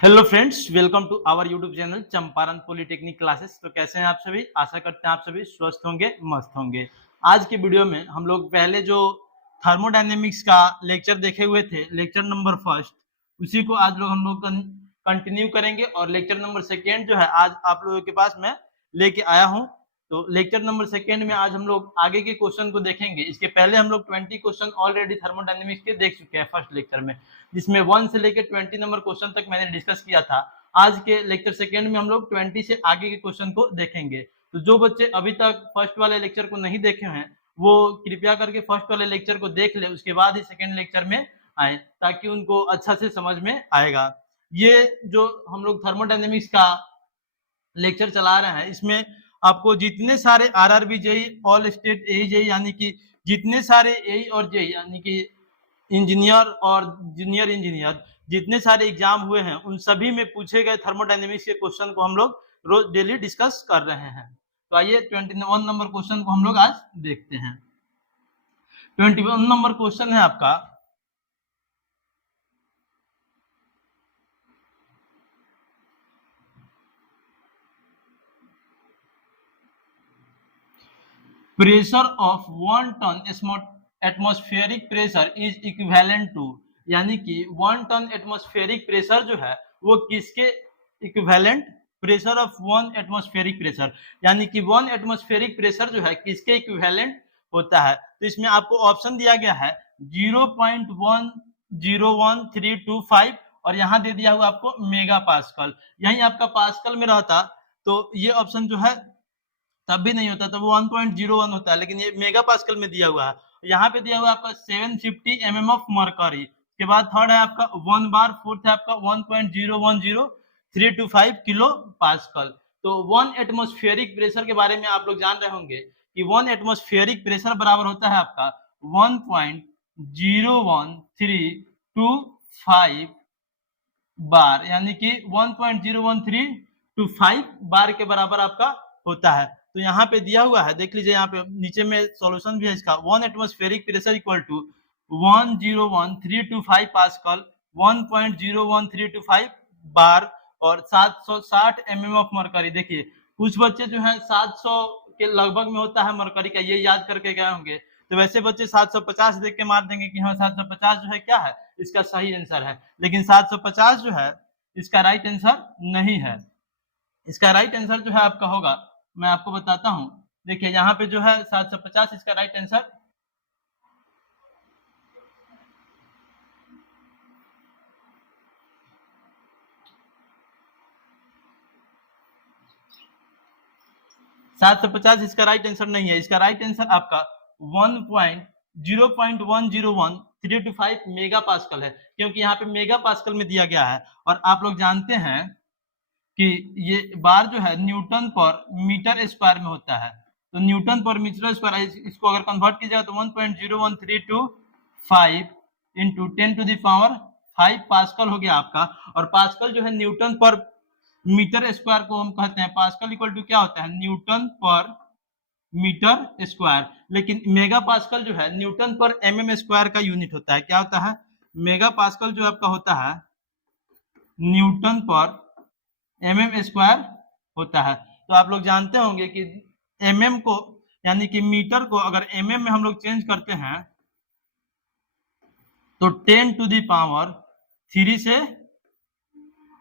Hello friends, welcome to our YouTube channel Champaran polytechnic classes. तो कैसे हैं आप सभी? आशा करते हैं आप सभी स्वस्थ होंगे, मस्त होंगे। आज के वीडियो में हम लोग पहले जो थर्मोडायनेमिक्स का लेक्चर देखे हुए थे, लेक्चर नंबर फर्स्ट, उसी को आज लोग हम लोग कंटिन्यू करेंगे। और लेक्चर नंबर सेकेंड जो है आज आप लोगों के पास मैं लेके आया हूँ। तो लेक्चर नंबर सेकेंड में आज हम लोग आगे के क्वेश्चन को देखेंगे। इसके पहले हम लोग 20 क्वेश्चन ऑलरेडी थर्मोडायनेमिक्स के देख चुके हैं फर्स्ट लेक्चर में, जिसमें 1 से लेकर 20 नंबर क्वेश्चन तक मैंने डिस्कस किया था। आज के लेक्चर सेकेंड में हम लोग 20 से आगे के क्वेश्चन को देखेंगे। तो जो बच्चे अभी तक फर्स्ट वाले लेक्चर को नहीं देखे हैं वो कृपया करके फर्स्ट वाले लेक्चर को देख ले, उसके बाद ही सेकेंड लेक्चर में आए, ताकि उनको अच्छा से समझ में आएगा। ये जो हम लोग थर्मोडायनेमिक्स का लेक्चर चला रहे हैं, इसमें आपको जितने सारे आरआरबी जेई, ऑल स्टेट एई जेई, यानी कि जितने सारे एई और जेई यानी कि इंजीनियर और जूनियर इंजीनियर जितने सारे एग्जाम हुए हैं, उन सभी में पूछे गए थर्मोडायनेमिक्स के क्वेश्चन को हम लोग रोज डेली डिस्कस कर रहे हैं। तो आइए 21 नंबर क्वेश्चन को हम लोग आज देखते हैं। 21 नंबर क्वेश्चन है आपका, pressure of 1 ton atmospheric pressure is equivalent to, यानी कि 1 टन एटमॉस्फेरिक प्रेशर जो है वो किसके equivalent, pressure of 1 atmospheric pressure, यानी कि 1 एटमॉस्फेरिक प्रेशर जो है किसके इक्विवेलेंट होता है। तो इसमें आपको ऑप्शन दिया गया है 0.101325 और यहाँ दे दिया हुआ आपको मेगा पास्कल। यही आपका पास्कल में रहता तो ये ऑप्शन जो है तब भी नहीं होता, तब वो 1.01 होता है, लेकिन ये मेगा पास्कल में दिया हुआ है। यहाँ पे दिया हुआ है आपका 750 mm ऑफ मरकरी। के बाद थर्ड है आपका 1 बार, फोर्थ है आपका 1.010325 किलो पास्कल। तो 1 एटमॉस्फेरिक प्रेशर के बारे में आप लोग जान रहे होंगे कि 1 एटमॉस्फेरिक प्रेशर बराबर होता है आपका 1.01325 बार, यानी कि 1.01325 बार के बराबर आपका होता है। तो यहाँ पे दिया हुआ है, देख लीजिए, यहाँ पे नीचे में सॉल्यूशन भी है इसका। 1 atmospheric pressure equal to 101,325 pascal, 1.01325 bar और 760 mm ऑफ मरकरी। देखिए कुछ बच्चे जो है 700 के लगभग में होता है मरकरी का, ये याद करके गए होंगे। तो वैसे बच्चे 750 देख के मार देंगे कि हाँ 750 जो है क्या है, इसका सही आंसर है। लेकिन 750 जो है इसका राइट आंसर नहीं है। इसका राइट आंसर जो है आपका होगा, मैं आपको बताता हूं। देखिए यहाँ पे जो है 750 इसका राइट आंसर 750 इसका राइट आंसर नहीं है। इसका राइट आंसर आपका 0.101325 मेगा पास्कल है, क्योंकि यहाँ पे मेगा पास्कल में दिया गया है। और आप लोग जानते हैं कि ये बार जो है न्यूटन पर मीटर स्क्वायर में होता है। तो न्यूटन पर मीटर स्क्वायर, इसको अगर कन्वर्ट कीजिएगा तो 1.01325 into 10 to the power 5 pascal हो गया आपका। और पास्कल जो है न्यूटन पर मीटर स्क्वायर को हम कहते हैं। पास्कल इक्वल टू क्या होता है, न्यूटन पर मीटर स्क्वायर। लेकिन मेगा पास्कल जो है न्यूटन पर mm स्क्वायर का यूनिट होता है। क्या होता है, मेगा पास्कल जो आपका होता है न्यूटन पर mm स्क्वायर होता है। तो आप लोग जानते होंगे कि mm को, यानी कि मीटर को अगर mm में हम लोग चेंज करते हैं तो 10 टू द पावर 3 से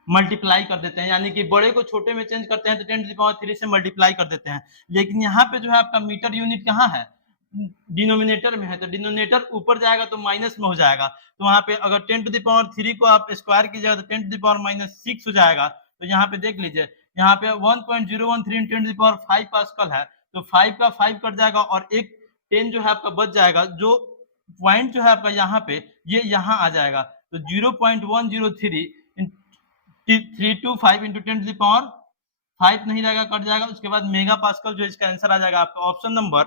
मल्टीप्लाई कर देते हैं, यानी कि बड़े को छोटे में चेंज करते हैं तो 10 टू द पावर 3 से मल्टीप्लाई कर देते हैं। लेकिन यहाँ पे जो है आपका मीटर यूनिट कहाँ है, डिनोमिनेटर में है। तो डिनोमिनेटर ऊपर जाएगा तो माइनस में हो जाएगा। तो वहां पे अगर 10 टू द पावर 3 को आप स्क्वायर कीजिएगा तो 10 टू द पावर -6 हो जाएगा। तो यहाँ पे देख लीजिए, यहाँ पे 1.013 10 टू द पावर 5 पास्कल है, तो 5 का 5 कट जाएगा और एक 10 जो है आपका बच जाएगा। जो पॉइंट जो है आपका यहाँ पे ये यहाँ आ जाएगा। तो 0.10325 इंटू 10 टू द पावर 5 नहीं रहेगा, कट जाएगा। उसके बाद मेगा पास्कल जो इसका आंसर आ जाएगा आपका ऑप्शन नंबर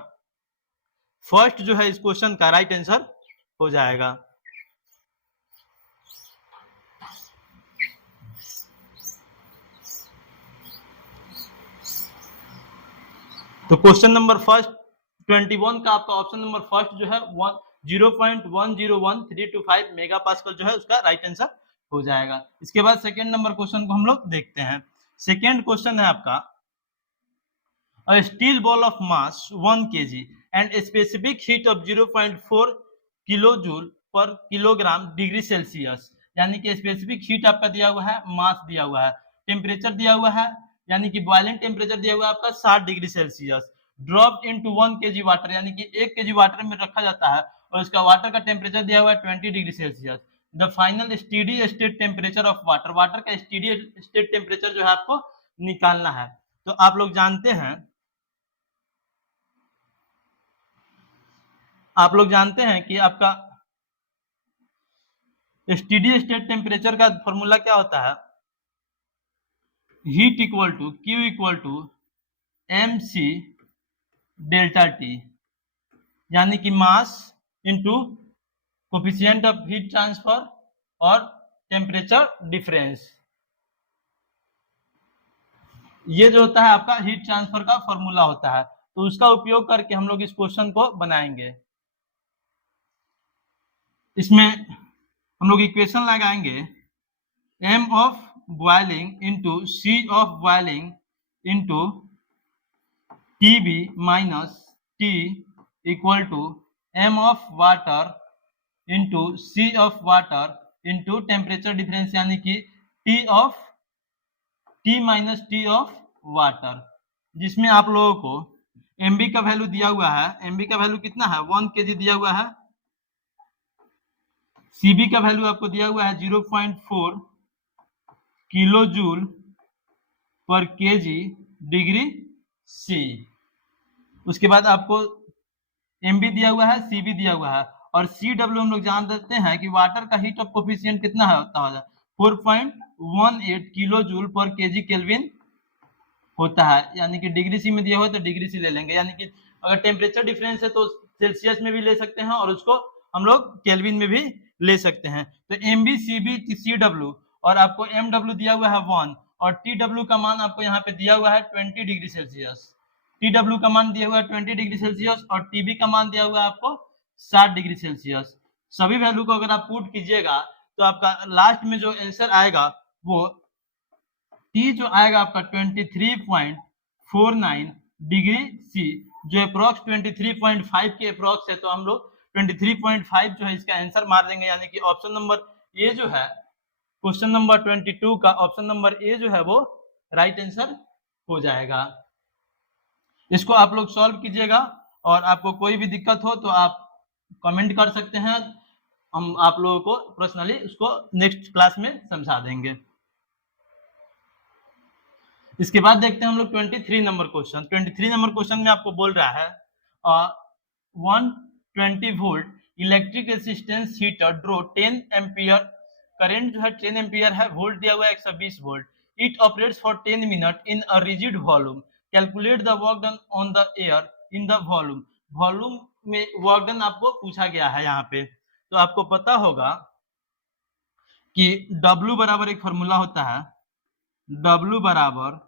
फर्स्ट जो है इस क्वेश्चन का राइट आंसर हो जाएगा। तो क्वेश्चन नंबर फर्स्ट 21 का आपका ऑप्शन नंबर फर्स्ट जो है 0.101325 मेगा पास्कल जो है उसका राइट आंसर हो जाएगा। इसके बाद सेकेंड नंबर क्वेश्चन को हम लोग देखते हैं। सेकेंड क्वेश्चन है आपका, a steel ball of mass 1 kg and a specific heat of 0.4 kilojoule per kilogram degree Celsius, यानी कि स्पेसिफिक हीट आपका दिया हुआ है, मास दिया हुआ है, टेम्परेचर दिया हुआ है, यानी कि बॉइलिंग टेम्परेचर दिया हुआ है आपका 60 degree Celsius, drop into 1 kg water, यानी कि 1 kg वाटर में रखा जाता है और उसका वाटर का टेम्परेचर दिया हुआ है 20 degree Celsius. The final steady state temperature of water, water का स्टेडी स्टेट टेम्परेचर जो है आपको निकालना है। तो आप लोग जानते हैं कि आपका स्टेडी स्टेट टेम्परेचर का फॉर्मूला क्या होता है, heat equal to Q equal to M C delta T, यानी कि mass into coefficient of heat transfer और टेम्परेचर डिफरेंस। ये जो होता है आपका हीट ट्रांसफर का फॉर्मूला होता है, तो उसका उपयोग करके हम लोग इस क्वेश्चन को बनाएंगे। इसमें हम लोग इक्वेशन लगाएंगे, m of boiling into c of boiling into TB minus T equal to m of water into c of water into temperature difference, यानी कि T minus T of water, जिसमें आप लोगों को MB का वैल्यू दिया हुआ है, MB का वैल्यू कितना है 1 kg दिया हुआ है, CB का वैल्यू आपको दिया हुआ है 0.4 kilo joule per KG degree C. उसके बाद आपको MB दिया हुआ है, CB दिया हुआ है और CW हम लोग जान देते हैं कि वाटर का हीट ऑफ कोफिशिएंट कितना होता है 4.18 kilo joule per KG kelvin होता है, यानी कि डिग्री सी में दिया हुआ है तो डिग्री सी ले लेंगे, यानी कि अगर टेम्परेचर डिफरेंस है तो सेल्सियस में भी ले सकते हैं और उसको हम लोग केल्विन में भी ले सकते हैं। तो MB CB CW और आपको MW दिया हुआ है 1 और TW का मान आपको यहाँ पे दिया हुआ है 20 डिग्री सेल्सियस, TW का मान दिया हुआ है 20 डिग्री सेल्सियस और TB का मान दिया हुआ है आपको 60 डिग्री सेल्सियस। सभी वैल्यू को अगर आप पुट कीजिएगा तो आपका लास्ट में जो आंसर आएगा वो T जो आएगा आपका 23.49 डिग्री सी, जो अप्रोक्स 23.5 के अप्रोक्स है, तो हम लोग 23.5 जो है इसका आंसर मार देंगे, यानी कि ऑप्शन नंबर ए जो है क्वेश्चन नंबर 22 का ऑप्शन नंबर ए जो है वो राइट आंसर हो जाएगा। इसको आप लोग सॉल्व कीजिएगा और आपको कोई भी दिक्कत हो तो आप कमेंट कर सकते हैं, हम आप लोगों को पर्सनली उसको नेक्स्ट क्लास में समझा देंगे। इसके बाद देखते हैं हम लोग 23 नंबर क्वेश्चन। 23 नंबर क्वेश्चन में आपको बोल रहा है 120 volt electric resistance heater draw 10 ampere current जो है 10 एम्पियर है, वोल्ट दिया हुआ है 120 volt, it operates for 10 minute in a rigid volume, calculate the work done on the air in the volume. Volume में वर्क डन आपको पूछा गया है यहाँ पे, तो आपको पता होगा कि W बराबर एक फॉर्मूला होता है, W बराबर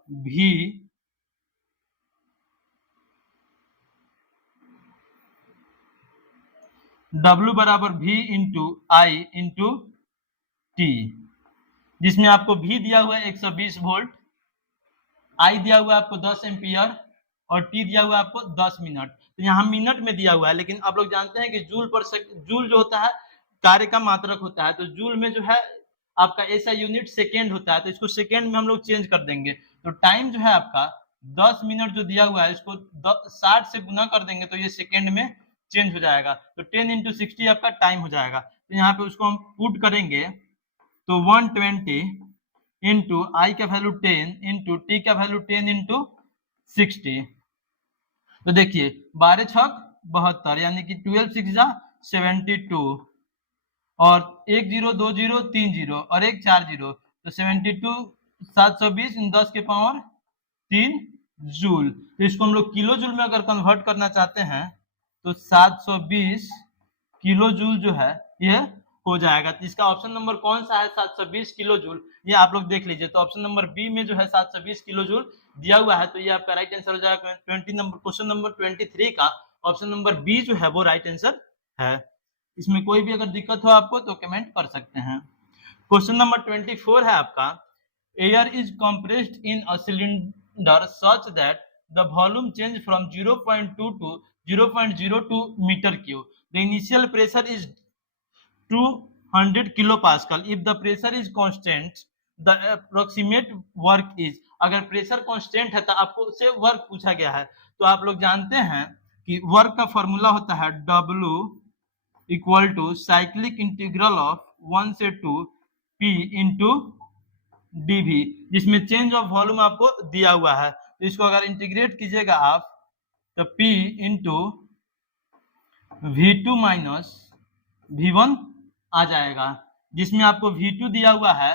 V इंटू आई इंटू टी, जिसमें आपको V दिया हुआ है 120 वोल्ट, I दिया हुआ है आपको 10 एम्पियर और T दिया हुआ है आपको 10 मिनट। तो यहाँ मिनट में दिया हुआ है, लेकिन आप लोग जानते हैं कि जूल जो होता है कार्य का मात्रक होता है, तो जूल में जो है आपका ऐसा यूनिट सेकेंड होता है, तो इसको सेकेंड में हम लोग चेंज कर देंगे। तो टाइम जो है आपका 10 मिनट जो दिया हुआ है इसको 60 से गुना कर देंगे तो ये सेकेंड में चेंज हो जाएगा, तो 10 इंटू 60 आपका टाइम हो जाएगा। तो यहाँ पे उसको हम पुट करेंगे तो 120 इंटू आई का वैल्यू 10 इंटू टी का वैल्यू 10 इंटू 60, तो देखिए 12 छक 72, यानी कि 12 6 72 और 1 0 2 0 3 0 और 1 4 0, तो 72 720 इन 10 के पावर 3 जूल। तो इसको हम लोग किलो जूल में अगर कन्वर्ट करना चाहते हैं तो 720 किलो जूल जो है ये हो जाएगा। तो इसका ऑप्शन नंबर कौन सा है 720 किलो जूल, ये आप लोग देख लीजिए। तो ऑप्शन नंबर बी में जो है 720 किलो जूल दिया हुआ है, तो ये आपका राइट आंसर हो जाएगा। 20 नंबर क्वेश्चन नंबर 23 का ऑप्शन नंबर बी जो है वो राइट आंसर है। इसमें कोई भी अगर दिक्कत हो आपको तो कमेंट कर सकते हैं। क्वेश्चन नंबर 24 है आपका, air is compressed in a cylinder such that the volume change from 0.2 to 0.02 metre cube, the initial pressure is 200 kilopascal. If the pressure is constant, the approximate work is, अगर pressure constant है तो आपको से work पूछा गया है, तो आप लोग जानते हैं कि वर्क का फॉर्मूला होता है W equal to cyclic integral of 1 से 2 P इंटू dV, जिसमें चेंज ऑफ वॉल्यूम आपको दिया हुआ है, तो इसको अगर इंटीग्रेट कीजिएगा आप तो P into V2 minus V1 आ जाएगा, जिसमें आपको V2 दिया हुआ है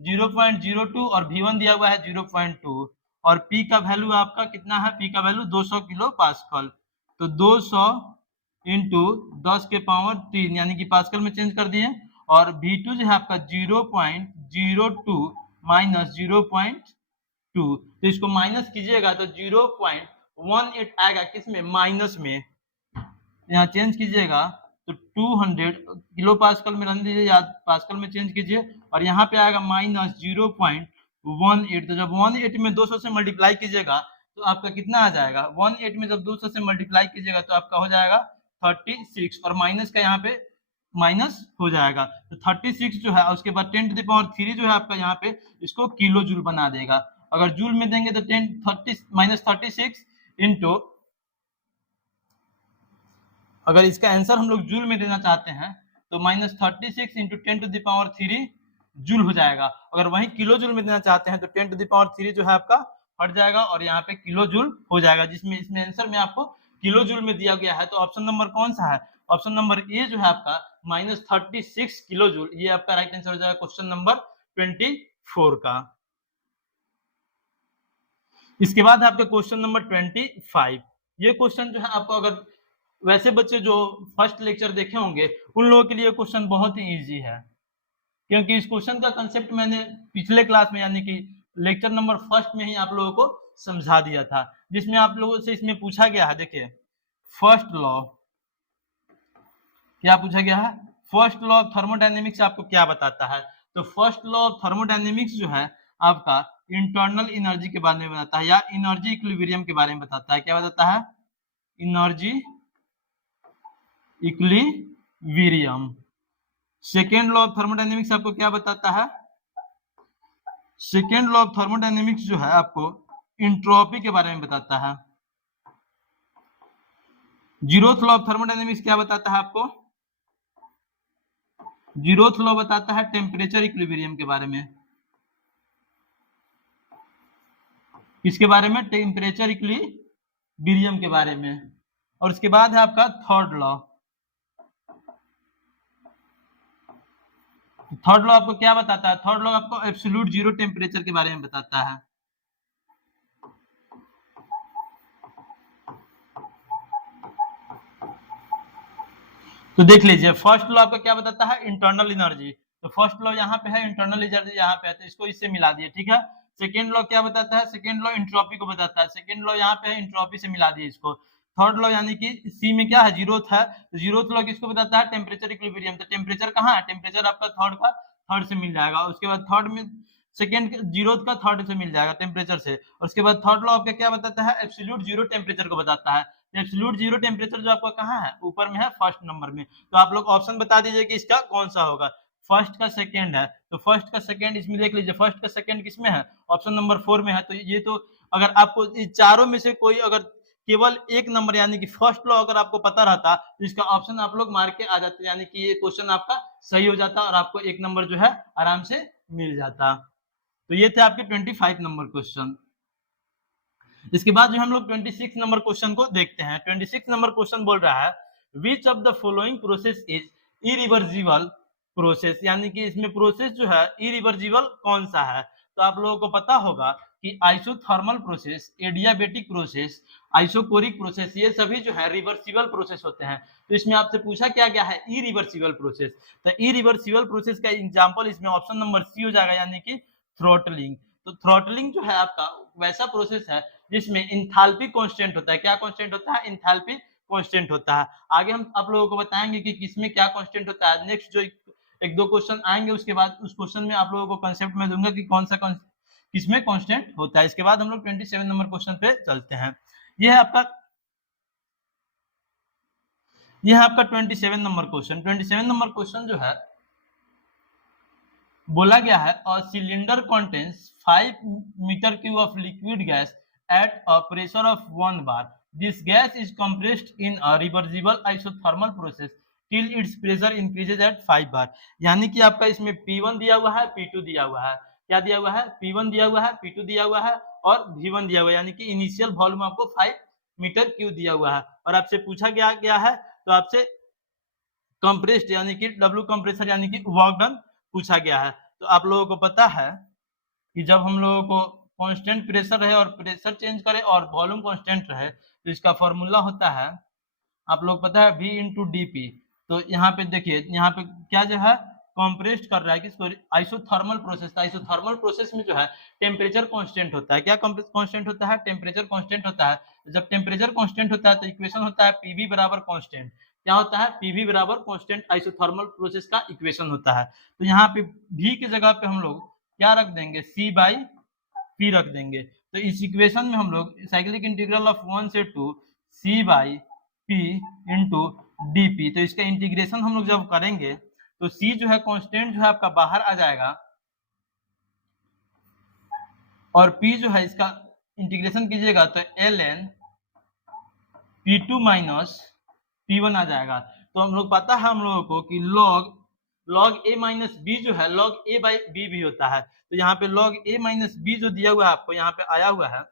0.02 और V1 दिया हुआ है 0.2 और P का वैल्यू आपका कितना है, P का वैल्यू 200 किलो पास्कल, तो 200 इंटू 10 के पावर 3 यानी कि पास्कल में चेंज कर दिए, और V2 जो है आपका 0.02 माइनस 0.2, तो इसको माइनस कीजिएगा तो 0.18 आएगा, किसमें, माइनस में, यहाँ चेंज कीजिएगा तो 200 किलो पास्कल में रन दीजिए या पास्कल में चेंज कीजिए, और यहाँ पे आएगा माइनस 0.18, तो जब 18 में 200 से मल्टीप्लाई कीजिएगा तो आपका कितना आ जाएगा, 18 में जब 200 से मल्टीप्लाई कीजिएगा तो आपका हो जाएगा 36, और माइनस का यहाँ पे माइनस हो जाएगा, तो 36 जो है, उसके बाद 10 टू द पावर 3 जो है आपका यहाँ पे इसको किलो जूल बना देगा, अगर जूल में देंगे तो 36 इंटू, अगर इसका आंसर हम लोग जूल में देना चाहते हैं तो -36 into 10 to the power 3 joule हो जाएगा, अगर वहीं किलो जूल में देना चाहते हैं तो 10 टू द पावर 3 जो है आपका हट जाएगा और यहाँ पे किलो जूल हो जाएगा, जिसमें इसमें आंसर में आपको किलो जूल में दिया गया है, तो ऑप्शन नंबर कौन सा है, ऑप्शन नंबर ए जो है आपका -36 किलो जूल, ये आपका राइट आंसर हो जाएगा क्वेश्चन नंबर 24 का। इसके बाद आपका क्वेश्चन नंबर 25, ये क्वेश्चन जो है आपको, अगर वैसे बच्चे जो फर्स्ट लेक्चर देखे होंगे उन लोगों के लिए क्वेश्चन बहुत ही इजी है, क्योंकि इस क्वेश्चन का कंसेप्ट मैंने पिछले क्लास में यानी कि लेक्चर नंबर फर्स्ट में ही आप लोगों को समझा दिया था, जिसमें आप लोगों से इसमें पूछा गया है, देखिए फर्स्ट लॉ क्या पूछा गया है, फर्स्ट लॉ ऑफ थर्मोडायनेमिक्स आपको क्या बताता है, तो फर्स्ट लॉ ऑफ थर्मोडायनेमिक्स जो है आपका इंटरनल एनर्जी के बारे में बताता है या एनर्जी इक्विलिब्रियम के बारे में बताता है, क्या बताता है, energy equilibrium. Second law of thermodynamics आपको क्या बताता है, सेकेंड लॉ ऑफ थर्मोडायनेमिक्स जो है आपको एंट्रोपी के बारे में बताता है। जीरोथ लॉ ऑफ थर्मोडायनेमिक्स क्या बताता है आपको, जीरोथ लॉ बताता है टेम्परेचर इक्विलिब्रियम के बारे में, किसके बारे में, टेम्परेचर इक्विलिब्रियम के बारे में। और उसके बाद है आपका थर्ड लॉ, थर्ड लॉ आपको क्या बताता है, थर्ड लॉ आपको एब्सोल्यूट जीरो टेम्परेचर के बारे में बताता है। तो देख लीजिए फर्स्ट लॉ आपका क्या बताता है, इंटरनल एनर्जी, तो फर्स्ट लॉ यहाँ पे है, इंटरनल एनर्जी यहाँ पे है, तो इसको इससे मिला दिए, ठीक है। सेकेंड लॉ क्या बताता है, सेकेंड लॉ इंट्रोपी को बताता है, सेकेंड लॉ यहाँ पे है, इंट्रोपी से मिला दिए इसको। थर्ड लॉ यानी कि सी में क्या है, जीरोथ है, जीरोथ लॉ किसको बताता है, टेम्परेचर इक्विलिब्रियम, तो टेम्परेचर कहाँ है, टेम्परेचर आपका थर्ड से मिल जाएगा, उसके बाद थर्ड में सेकेंड जीरोथ का थर्ड से मिल जाएगा टेम्परेचर से, और उसके बाद थर्ड लॉ आपका क्या बताता है, एब्सोल्यूट जीरो टेम्परेचर को बताता है, एब्सोल्यूट जीरो टेम्परेचर जो आपका कहाँ है, ऊपर में है फर्स्ट नंबर में, तो आप लोग ऑप्शन बता दीजिए कि इसका कौन सा होगा, फर्स्ट का सेकंड है, तो फर्स्ट का सेकंड इसमें देख लीजिए, फर्स्ट का सेकंड किसमें है, ऑप्शन नंबर 4 में है, तो ये तो अगर आपको इस चारों में से कोई अगर केवल एक नंबर यानी कि फर्स्ट लॉ अगर आपको पता रहता तो इसका ऑप्शन आप लोग मार के आ जाते, यानी कि ये क्वेश्चन आपका सही हो जाता और आपको एक नंबर जो है आराम से मिल जाता। तो ये थे आपके 25 नंबर क्वेश्चन। इसके बाद जो हम लोग 26 नंबर क्वेश्चन को देखते हैं। 26 नंबर क्वेश्चन बोल रहा है विच of the following process is irreversible process, यानी कि इसमें प्रोसेस जो है इरिवर्सिबल कौन सा है, तो आप लोगों को पता होगा कि isothermal process, adiabatic process, isochoric process, ये सभी जो है रिवर्सिबल प्रोसेस होते हैं। तो इसमें आपसे पूछा क्या गया है, इरिवर्सिबल प्रोसेस, तो इरिवर्सिबल प्रोसेस का एग्जांपल इसमें ऑप्शन नंबर सी हो जाएगा, यानी कि थ्रॉटलिंग। तो थ्रॉटलिंग जो है आपका वैसा प्रोसेस है जिसमें इंथैल्पी कांस्टेंट होता है, क्या कांस्टेंट होता है, इंथैल्पी कांस्टेंट होता है। आगे हम आप लोगों को बताएंगे कि किसमें क्या कांस्टेंट होता है। नेक्स्ट जो एक दो क्वेश्चन आएंगे, उसके बाद उस क्वेश्चन में आप लोगों को कंसेप्ट में दूंगा कि कौन सा किसमें कांस्टेंट होता है। इसके बाद हम लोग 27 नंबर क्वेश्चन पे चलते हैं। यह है आपका 27 नंबर क्वेश्चन। 27 नंबर क्वेश्चन जो है बोला गया है और cylinder contains 5 metre cube of liquid gas at a pressure of 1 bar. This gas is compressed in a reversible isothermal process till its pressure increases at 5 bar. यानी कि आपका इसमें P1 दिया हुआ है, P2 दिया हुआ है। क्या दिया हुआ है? P1 दिया हुआ है, P2 दिया हुआ है और V1 दिया हुआ है, यानी कि इनिशियल वॉल्यूम आपको 5 मीटर क्यूब दिया हुआ है। और आपसे पूछा गया है तो आपसे कंप्रेस्ड यानी कि W कंप्रेसर यानी कि वर्क डन पूछा गया है। तो आप लोगों को पता है कि जब हम लोगों को कांस्टेंट प्रेशर रहे और प्रेशर चेंज करे और वॉल्यूम कांस्टेंट रहे तो इसका फॉर्मूला होता है, आप लोग पता है, V इंटू डी पी। तो यहाँ पे देखिए, यहाँ पे क्या जो है कंप्रेस्ड कर रहा है किसको? Isothermal process. आइसोथर्मल प्रोसेस में जो है टेम्परेचर कांस्टेंट होता है। क्या कांस्टेंट होता है? टेम्परेचर कांस्टेंट होता है। जब टेम्परेचर कांस्टेंट होता है तो इक्वेशन होता है पीवी बराबर कांस्टेंट। क्या होता है? पीवी बराबर कांस्टेंट आइसोथर्मल प्रोसेस का इक्वेशन होता है। तो यहाँ पे V की जगह पे हम लोग क्या रख देंगे? C बाई P रख देंगे। तो इस इक्वेशन में हम लोग साइक्लिक इंटीग्रल ऑफ 1 से 2 C by P into D P, तो इसका इंटीग्रेशन हम लोग जब करेंगे तो C जो है कांस्टेंट जो है आपका बाहर आ जाएगा और P जो है इसका इंटीग्रेशन कीजिएगा तो ln P2 माइनस P1 आ जाएगा। तो हम लोग पता है हम लोगों को कि log A माइनस बी जो है log A बाई बी भी होता है। तो यहाँ पे log A माइनस बी जो दिया हुआ है आपको यहाँ पे आया हुआ है,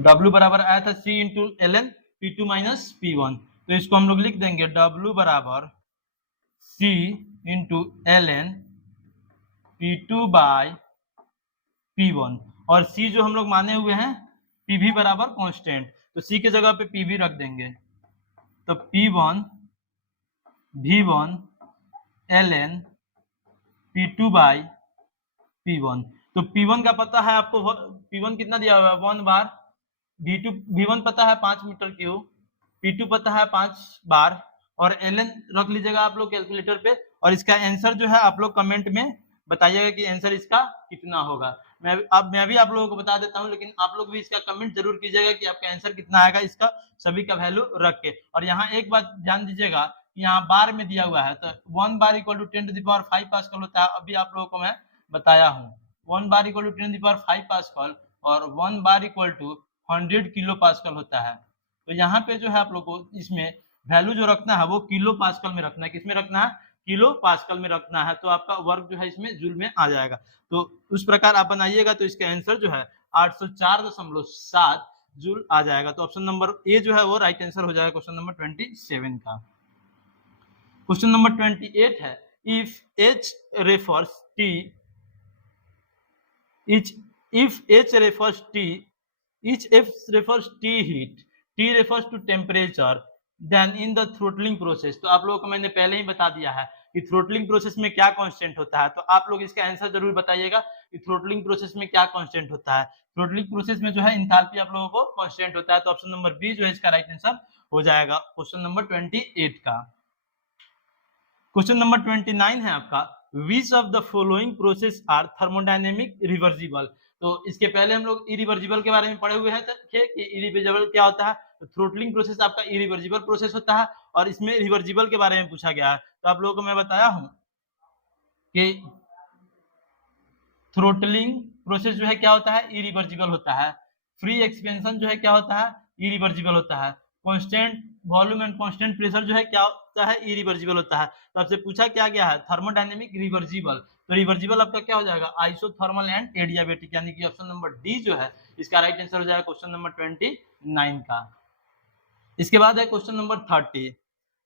W बराबर आया था C into ln P2 minus P1। तो इसको हम लोग लिख देंगे W बराबर C into ln P2 by P1 और C जो हम लोग माने हुए हैं PV बराबर कांस्टेंट, तो C की जगह पे PV रख देंगे। तो P1 V1 ln P2 by P1। तो P1 का पता है आपको, P1 कितना दिया हुआ है? 1 बार। V1 पता है 5 मीटर क्यूब, P2 पता है 5 बार और ln रख लीजिएगा आप लोग कैलकुलेटर पे। और इसका आंसर जो है आप लोग कमेंट में बताइएगा कि आंसर इसका कितना होगा। मैं भी आप लोगों को बता देता हूं, लेकिन आप लोग भी इसका कमेंट जरूर कीजिएगा कि आपका आंसर कितना आएगा इसका सभी का वैल्यू रख के। और यहाँ एक बात ध्यान दीजिएगा, यहाँ बार में दिया हुआ है तो 1 bar equal to 10 to the power 5 pascal होता है। अभी आप लोगों को मैं बताया हूँ 1 bar equal to 10 to the power 5 pascal और 1 bar equal to 100 kilo pascal होता है। तो यहाँ पे जो है आप लोग को इसमें वैल्यू जो रखना है वो किलो पास्कल में रखना है। किसमें रखना है? किलो पास्कल में रखना है। तो आपका वर्क जो है इसमें जूल में आ जाएगा। तो उस प्रकार आप बनाइएगा तो इसका आंसर जो है 804.7 जूल आ जाएगा। तो ऑप्शन नंबर ए जो है वो राइट आंसर हो जाएगा क्वेश्चन नंबर 27 का। क्वेश्चन नंबर 28 है, if H refers T if H refers T each F refers T heat, T refers to temperature, then in the throttling process। तो आप लोगों को मैंने पहले ही बता दिया है कि थ्रोटलिंग प्रोसेस में क्या कांस्टेंट होता है। तो आप लोग इसका आंसर जरूर बताइएगा कि थ्रोटलिंग प्रोसेस में क्या कांस्टेंट होता है। थ्रोटलिंग प्रोसेस में जो है एंथैल्पी आप लोगों को कांस्टेंट होता है। तो ऑप्शन नंबर बी जो है इसका राइट आंसर हो जाएगा क्वेश्चन नंबर 28 का। क्वेश्चन नंबर 29 है आपका, which of the following process are thermodynamic reversible. तो इसके पहले हम लोग इरिवर्सिबल के बारे में पढ़े हुए हैं कि इरिवर्सिबल क्या होता है। तो थ्रोटलिंग प्रोसेस आपका इरिवर्सिबल प्रोसेस होता है और इसमें रिवर्सिबल के बारे में पूछा गया है। तो आप लोगों को मैं बताया हूं कि थ्रोटलिंग प्रोसेस जो है क्या होता है? इरिवर्सिबल होता है। फ्री एक्सपेंशन जो है क्या होता है? इरिवर्सिबल होता है। Constant volume and constant pressure जो है क्या होता है? इरिवर्सिबल होता है। तो आपसे पूछा क्या गया है? Thermodynamic reversible. तो रिवर्सिबल आपका क्या हो जाएगा? आइसोथर्मल एंड एडियाबेटिक, यानी कि ऑप्शन नंबर डी जो है इसका राइट आंसर हो जाएगा क्वेश्चन नंबर 29 का। इसके बाद है question number 30,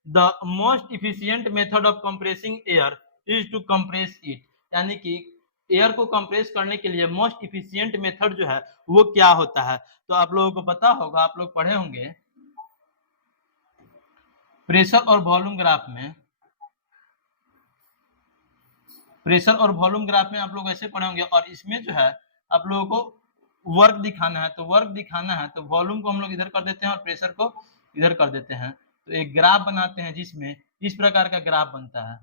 the most efficient method of compressing air is to compress it, यानी कि एयर को कंप्रेस करने के लिए मोस्ट इफिशियंट मेथड जो है वो क्या होता है। तो आप लोगों को पता होगा, आप लोग पढ़े होंगे प्रेशर और वॉल्यूम ग्राफ में, प्रेशर और वॉल्यूम ग्राफ में आप लोग ऐसे पढ़े होंगे और इसमें जो है आप लोगों को वर्क दिखाना है, तो वर्क दिखाना है तो वॉल्यूम को हम लोग इधर कर देते हैं और प्रेशर को इधर कर देते हैं, तो एक ग्राफ बनाते हैं जिसमें इस प्रकार का ग्राफ बनता है।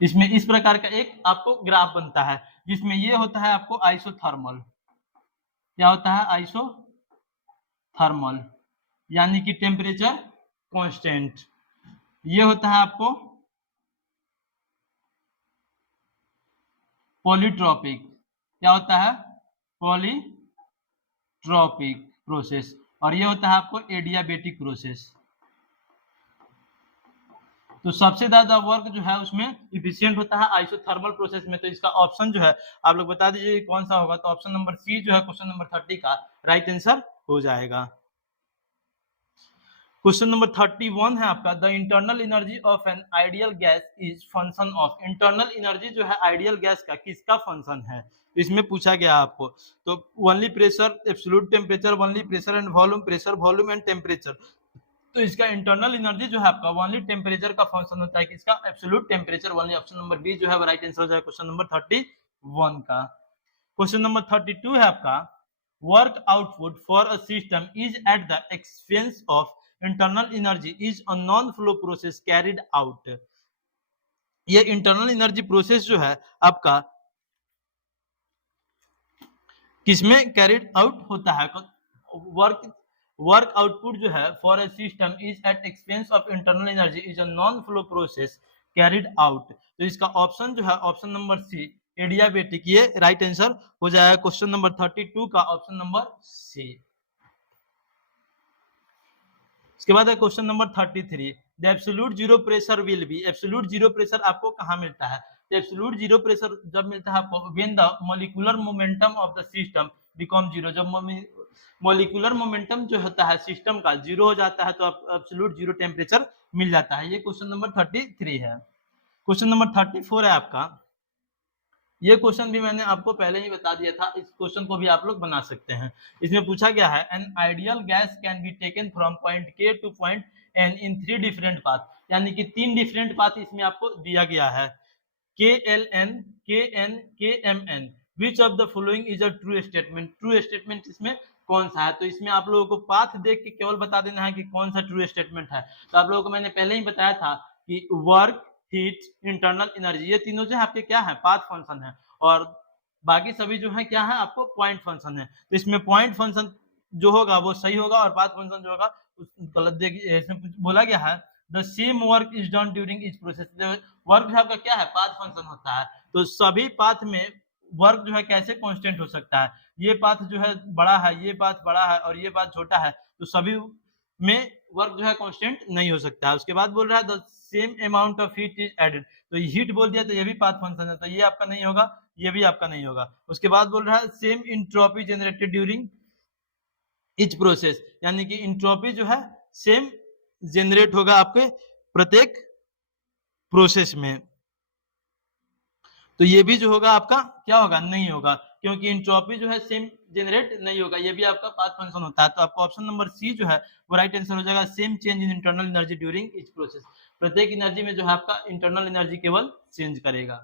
इसमें इस प्रकार का एक आपको ग्राफ बनता है जिसमें ये होता है आपको आइसोथर्मल। क्या होता है? आइसोथर्मल यानी कि टेम्परेचर कांस्टेंट। ये होता है आपको पॉलीट्रॉपिक। क्या होता है? Polytropic process. और ये होता है आपको एडियाबेटिक प्रोसेस। तो सबसे ज्यादा वर्क जो है उसमें इफिशिएंट होता है आइसोथर्मल प्रोसेस में। तो इसका ऑप्शन जो है आप लोग बता दीजिए कौन सा होगा। तो ऑप्शन नंबर सी जो है क्वेश्चन नंबर 30 का राइट आंसर हो जाएगा। क्वेश्चन नंबर 31 है आपका, the internal energy of an ideal gas is function of. Internal energy जो है आइडियल गैस का किसका फंक्शन है? इसमें पूछा गया आपको। तो only pressure, absolute temperature, only pressure and volume, pressure volume and temperature. तो इसका इंटरनल एनर्जी जो है आपका ओनली टेम्परेचर का फंक्शन होता है। किसका? Absolute temperature only. Option number B जो है वो राइट आंसर हो जाएगा क्वेश्चन नंबर 31 का। क्वेश्चन नंबर 32 है आपका, work output for a system is at the expense of internal energy is a non flow process carried out. ये internal energy process जो है आपका किसमें कैरिड आउट होता है? वर्क आउटपुट जो है for a system is at expense of internal energy is a non flow process carried out. तो इसका ऑप्शन जो है ऑप्शन नंबर सी एडियाबेटिक, ये राइट आंसर हो जाएगा क्वेश्चन नंबर 32 का ऑप्शन नंबर सी। इसके बाद है question number 33, the absolute zero pressure will be. Absolute zero pressure आपको कहां मिलता है? तो एब्सोल्यूट जीरो प्रेशर जब मिलता है आपको when the molecular momentum of the system become zero. जब मॉलिक्यूलर मोमेंटम जो होता है सिस्टम का जीरो हो जाता है तो एब्सोल्यूट जीरो टेम्परेचर मिल जाता है। ये क्वेश्चन नंबर 33 है। क्वेश्चन नंबर 34 है आपका, ये क्वेश्चन भी मैंने आपको पहले ही बता दिया था, इस क्वेश्चन को भी आप लोग बना सकते हैं। इसमें पूछा गया है, an ideal gas can be taken from point के टू पॉइंट एन इन 3 डिफरेंट पाथ। यानी कि 3 डिफरेंट पाथ इसमें आपको दिया गया है, K L N, K N, K M N. Which of the following is a true statement. True statement इसमें कौन सा है? तो इसमें आप लोगों को पाथ देख के केवल बता देना है कि कौन सा ट्रू स्टेटमेंट है। तो आप लोगों को मैंने पहले ही बताया था कि वर्क, हीट, इंटरनल एनर्जी, ये तीनों जो है आपके क्या है? पाथ फंक्शन है। और बाकी सभी जो है क्या है? आपको पॉइंट फंक्शन है। तो इसमें पॉइंट फंक्शन जो होगा वो सही होगा और पाथ फंक्शन जो होगा गलत। देखिए इसमें बोला गया है the same work is done during etch process. Work जो आपका क्या है? पाथ फंक्शन होता है। तो सभी पाथ में वर्क जो है कैसे कांस्टेंट हो सकता है? ये पाथ जो है बड़ा है, ये पाथ बड़ा है और ये पाथ छोटा है, तो सभी में वर्क जो है कांस्टेंट नहीं हो सकता है। उसके बाद बोल रहा है the same amount of heat is added. तो हीट बोल दिया तो ये भी पाथ फंक्शन है, तो ये आपका नहीं होगा, ये भी आपका नहीं होगा। उसके बाद बोल रहा है same entropy generated during etch process. यानी कि इंट्रोपी जो है सेम जनरेट होगा आपके प्रत्येक प्रोसेस में। तो ये भी जो होगा आपका क्या होगा? नहीं होगा, क्योंकि इंट्रोपी जो है सेम जनरेट नहीं होगा। ये भी आपका पाथ फंक्शन होता है। तो आपको ऑप्शन नंबर सी जो है वो राइट आंसर हो जाएगा, same change in internal energy during etch process. प्रत्येक एनर्जी में जो है आपका इंटरनल एनर्जी केवल चेंज करेगा।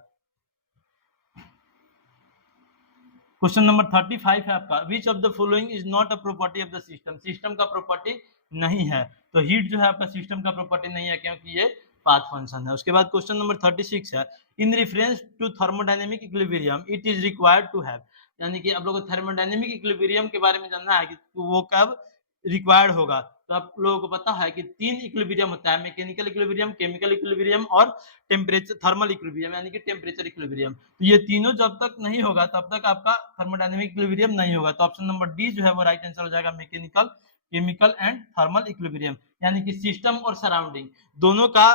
क्वेश्चन नंबर 35 है आपका, which of the following is not a property of the system. System का प्रॉपर्टी नहीं है। तो हीट जो है आपका सिस्टम का प्रॉपर्टी नहीं है, क्योंकि ये पाथ फंक्शन है। उसके बाद क्वेश्चन नंबर 36 है, in reference to thermodynamic equilibrium it is required to have. यानी कि आप लोगों को थर्मोडायनेमिक इक्विलिब्रियम के बारे में जानना है कि वो कब रिक्वायर्ड होगा। तो आप लोगों को पता है कि 3 इक्विलिब्रियम होता है, मैकेनिकल इक्विलिब्रियम, केमिकल इक्विलिब्रियम और टेम्परेचर थर्मल इक्विलिब्रियम यानी कि टेम्परेचर इक्विलिब्रियम। तो ये तीनों जब तक नहीं होगा तब तक आपका थर्मोडायनेमिक इक्विलिब्रियम नहीं होगा। तो ऑप्शन नंबर डी जो है वो राइट आंसर हो जाएगा, mechanical, chemical and thermal equilibrium. यानी कि सिस्टम और सराउंडिंग दोनों का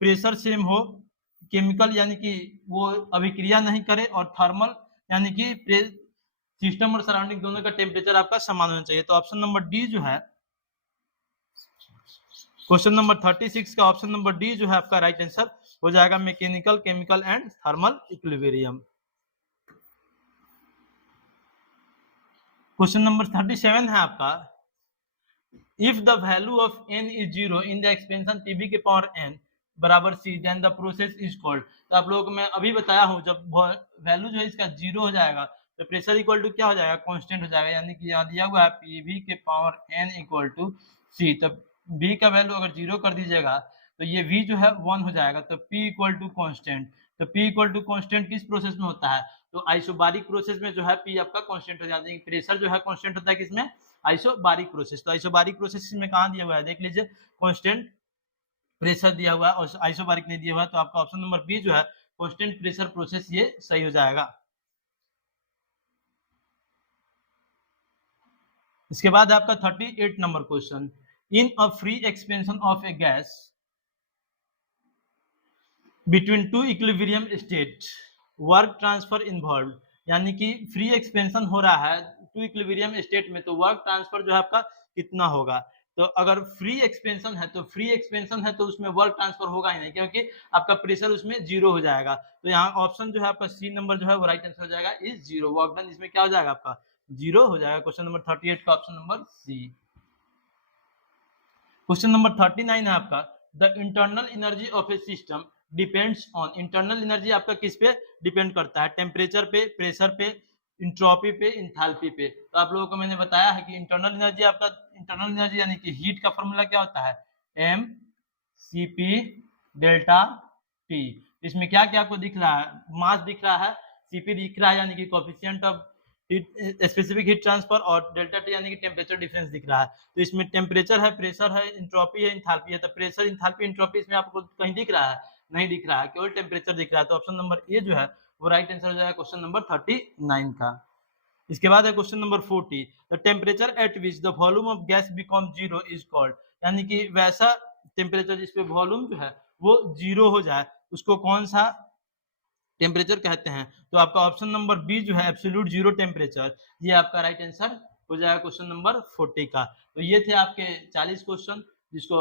प्रेशर सेम हो, केमिकल यानी कि वो अभिक्रिया नहीं करे, और थर्मल यानी कि सिस्टम और सराउंडिंग दोनों का टेम्परेचर आपका समान होना चाहिए। तो ऑप्शन नंबर डी जो है क्वेश्चन नंबर 36 का ऑप्शन नंबर डी जो है आपका राइट आंसर हो जाएगा, mechanical, chemical and thermal equilibrium. Question number 37 है आपका, if the value of n is 0 in the expansion pv के पावर n बराबर c then the process is called. तो आप लोगों को मैं अभी बताया हूँ, जब वैल्यू जो है इसका 0 हो जाएगा तो प्रेशर इक्वल टू क्या हो जाएगा, कांस्टेंट हो जाएगा। यानी कि यहाँ दिया हुआ है pv के power n equal to c, तो v का वैल्यू अगर 0 कर दीजिएगा तो ये v जो है 1 हो जाएगा, तो p इक्वल टू कांस्टेंट। तो p इक्वल टू कांस्टेंट किस प्रोसेस में होता है, तो आइसोबारिक प्रोसेस में जो है p आपका कांस्टेंट हो जाता है। प्रेशर जो है कांस्टेंट होता है किसमें, आइसोबारिक प्रोसेस। तो आइसोबारिक प्रोसेस में कहाँ दिया हुआ है, देख लीजिए, कांस्टेंट प्रेशर दिया हुआ है और आइसोबारिक नहीं दिया हुआ है, तो आपका ऑप्शन नंबर बी जो है कांस्टेंट प्रेशर प्रोसेस ये सही हो जाएगा। इसके बाद आपका 38 number question, in a free expansion of A gas between two equilibrium state work transfer involve. यानी कि फ्री एक्सपेंशन हो रहा है टू इक्विलिब्रियम स्टेट में, तो वर्क ट्रांसफर जो है आपका कितना होगा। तो अगर फ्री एक्सपेंशन है तो उसमें वर्क ट्रांसफर होगा ही नहीं, क्योंकि आपका प्रेशर उसमें 0 हो जाएगा। तो यहाँ ऑप्शन जो है आपका सी नंबर जो है वो राइट आंसर हो जाएगा, इज 0। वर्क डन इसमें क्या हो जाएगा, आपका 0 हो जाएगा। क्वेश्चन नंबर 38 का option number C. Question number 39 है आपका, the internal energy of a system depends on. Internal energy आपका किस पे डिपेंड करता है, टेम्परेचर पे, प्रेशर पे, इंट्रोपी पे, इंथैल्पी पे। तो आप लोगों को मैंने बताया है कि इंटरनल एनर्जी आपका, इंटरनल एनर्जी यानी कि हीट का फॉर्मूला क्या होता है, M C P delta T. इसमें क्या क्या आपको दिख रहा है, मास दिख रहा है, सीपी दिख रहा है यानी कि coefficient of specific heat transfer, और डेल्टा टी यानी कि टेम्परेचर डिफरेंस दिख रहा है। तो इसमें टेम्परेचर है, प्रेशर है, इंट्रोपी है, इंथैल्पी है। तो प्रेशर, इंथैल्पी, इंट्रोपी इसमें आपको कहीं दिख रहा है, नहीं दिख रहा है, केवल टेम्परेचर दिख रहा है। तो ऑप्शन नंबर ए जो है वो राइट आंसर हो जाएगा क्वेश्चन नंबर 39 का। इसके बाद है question number 40, the temperature at which the volume of gas become 0 is called. यानी कि वैसा टेम्परेचर जिसपे वॉल्यूम जो है वो 0 हो जाए उसको कौन सा टेम्परेचर कहते हैं। तो आपका ऑप्शन नंबर बी जो है एब्सोल्यूट जीरो टेम्परेचर, ये आपका राइट आंसर हो जाएगा क्वेश्चन नंबर 40 का। तो ये थे आपके 40 क्वेश्चन, जिसको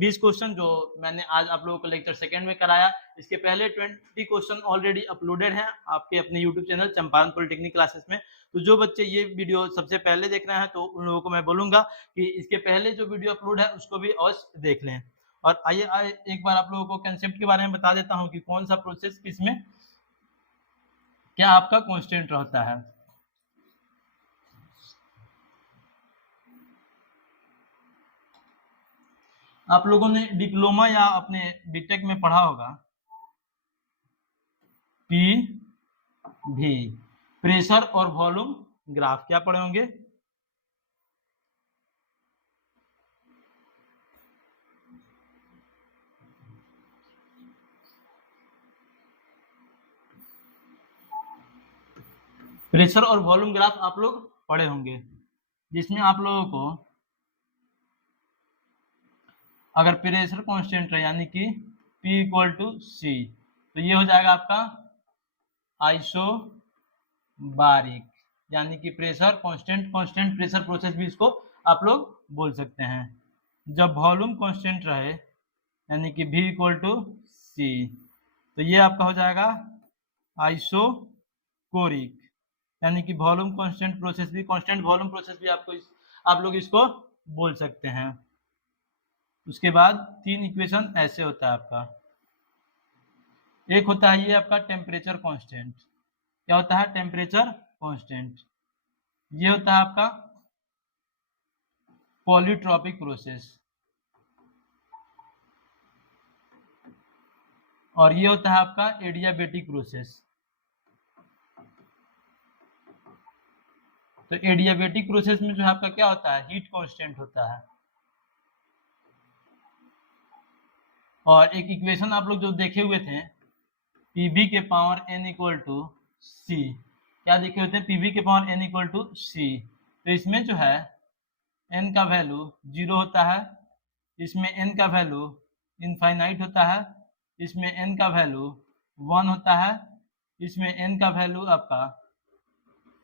20 क्वेश्चन जो मैंने आज आप लोगों को लेक्चर सेकंड में कराया। इसके पहले 20 क्वेश्चन ऑलरेडी अपलोडेड हैं आपके अपने YouTube channel Champaran polytechnic classes में। तो जो बच्चे ये वीडियो सबसे पहले देख रहे हैं तो उन लोगों को मैं बोलूंगा कि इसके पहले जो वीडियो अपलोड है उसको भी अवश्य देख लें। और आइए एक बार आप लोगों को कंसेप्ट के बारे में बता देता हूँ कि कौन सा प्रोसेस किसमें क्या आपका कांस्टेंट रहता है। आप लोगों ने डिप्लोमा या अपने बीटेक में पढ़ा होगा पी भी, प्रेशर और वॉल्यूम ग्राफ, क्या पढ़े होंगे, प्रेशर और वॉल्यूम ग्राफ आप लोग पढ़े होंगे, जिसमें आप लोगों को अगर प्रेशर कांस्टेंट है यानी कि P इक्वल टू सी, तो ये हो जाएगा आपका आइसोबारिक, यानी कि pressure constant, constant pressure process भी इसको आप लोग बोल सकते हैं। जब वॉल्यूम कांस्टेंट रहे यानी कि V इक्वल टू सी, तो ये आपका हो जाएगा आइसोकोरिक, यानी कि वॉल्यूम कांस्टेंट प्रोसेस भी, कांस्टेंट वॉल्यूम प्रोसेस भी आप लोग इसको बोल सकते हैं। उसके बाद 3 इक्वेशन ऐसे होता है आपका, एक होता है ये आपका टेम्परेचर कांस्टेंट, क्या होता है, टेम्परेचर कांस्टेंट। ये होता है आपका पॉलीट्रॉपिक प्रोसेस, और ये होता है आपका एडियाबेटिक प्रोसेस। तो एडियाबेटिक प्रोसेस में जो है आपका क्या होता है, हीट कांस्टेंट होता है। और एक इक्वेशन आप लोग जो देखे हुए थे पीवी के पावर n इक्वल टू सी, क्या देखे होते हैं, पीवी के पावर n इक्वल टू सी। तो इसमें जो है n का वैल्यू 0 होता है, इसमें n का वैल्यू इनफाइनाइट होता है, इसमें n का वैल्यू 1 होता है, इसमें n का वैल्यू आपका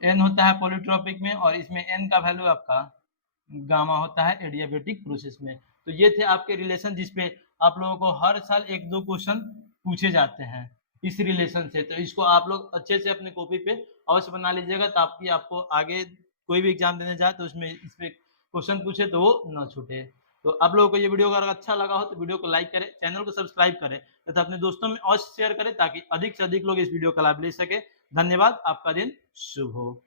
n होता है पॉलीट्रॉपिक में, और इसमें n का वैल्यू आपका गामा होता है एडियाबेटिक प्रोसेस में। तो ये थे आपके रिलेशन जिसपे आप लोगों को हर साल 1-2 क्वेश्चन पूछे जाते हैं इस रिलेशन से। तो इसको आप लोग अच्छे से अपने कॉपी पे अवश्य बना लीजिएगा, ताकि आपको आगे कोई भी एग्जाम देने जाए तो उसमें इस पे क्वेश्चन पूछे तो वो न छूटे। तो आप लोगों को ये वीडियो अगर अच्छा लगा हो तो वीडियो को लाइक करें, चैनल को सब्सक्राइब करें तथा अपने दोस्तों में और शेयर करें ताकि अधिक से अधिक लोग इस वीडियो का लाभ ले सके। धन्यवाद, आपका दिन शुभ हो।